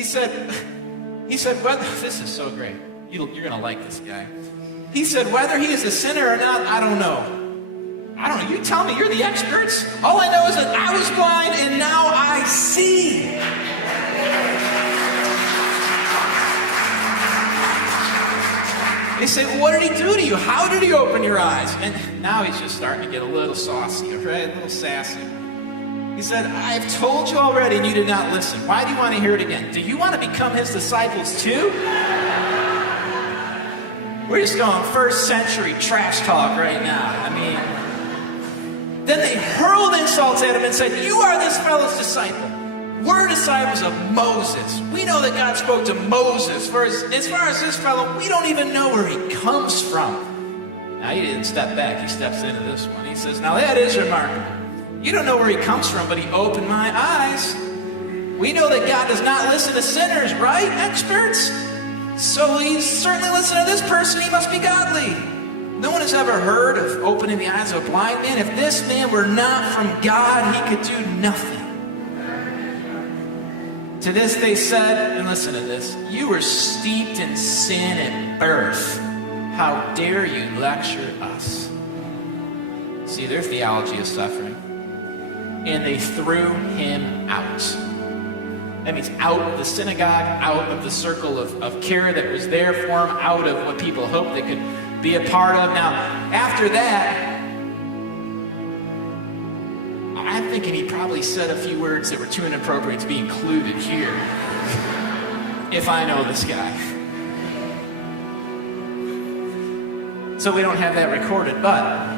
He said, whether, this is so great. You're going to like this guy. He said, whether he is a sinner or not, I don't know. I don't know. You tell me. You're the experts. All I know is that I was blind and now I see. They say, well, what did he do to you? How did he open your eyes? And now he's just starting to get a little saucy, right? A little sassy. He said, I've told you already and you did not listen. Why do you want to hear it again? Do you want to become his disciples too? We're just going first century trash talk right now. I mean, then they hurled insults at him and said, you are this fellow's disciple. We're disciples of Moses. We know that God spoke to Moses. As far as this fellow, we don't even know where he comes from. Now, he didn't step back. He steps into this one. He says, now that is remarkable. You don't know where he comes from, but he opened my eyes. We know that God does not listen to sinners, right, experts? So he's certainly listening to this person. He must be godly. No one has ever heard of opening the eyes of a blind man. If this man were not from God, he could do nothing. To this they said, and listen to this, you were steeped in sin at birth. How dare you lecture us? See, their theology is suffering. And they threw him out. That means out of the synagogue, out of the circle of care that was there for him, out of what people hoped they could be a part of. Now, after that, I'm thinking he probably said a few words that were too inappropriate to be included here. If I know this guy. So we don't have that recorded, but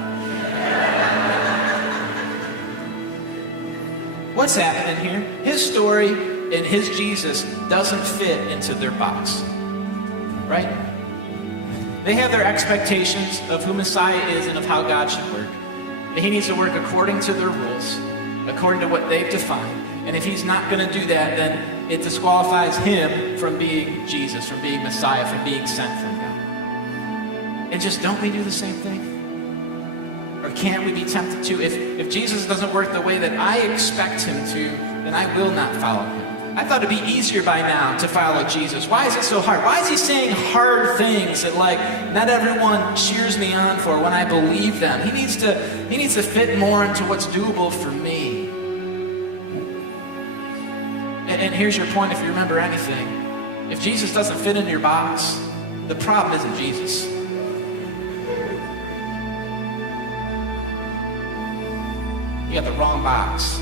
what's happening here? His story and his Jesus doesn't fit into their box, right? They have their expectations of who Messiah is and of how God should work. And he needs to work according to their rules, according to what they've defined. And if he's not going to do that, then it disqualifies him from being Jesus, from being Messiah, from being sent from God. And just don't we do the same thing? Or can't we be tempted to? If Jesus doesn't work the way that I expect him to, then I will not follow him. I thought it'd be easier by now to follow Jesus. Why is it so hard? Why is he saying hard things that, like, not everyone cheers me on for when I believe them? He needs to fit more into what's doable for me. And here's your point if you remember anything. If Jesus doesn't fit into your box, the problem isn't Jesus. You got the wrong box.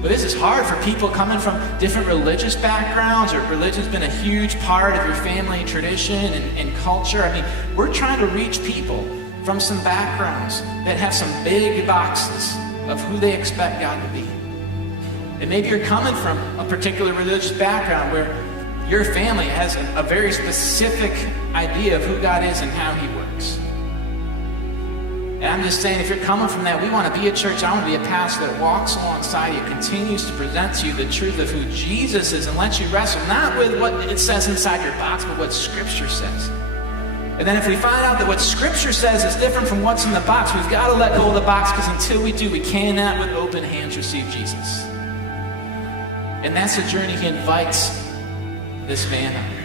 But this is hard for people coming from different religious backgrounds, or religion's been a huge part of your family tradition and culture. I mean, we're trying to reach people from some backgrounds that have some big boxes of who they expect God to be. And maybe you're coming from a particular religious background where your family has a very specific idea of who God is and how he works. And I'm just saying, if you're coming from that, we want to be a church. I want to be a pastor that walks alongside you, continues to present to you the truth of who Jesus is, and lets you wrestle not with what it says inside your box, but what Scripture says. And then if we find out that what Scripture says is different from what's in the box, we've got to let go of the box, because until we do, we cannot with open hands receive Jesus. And that's the journey he invites this man on.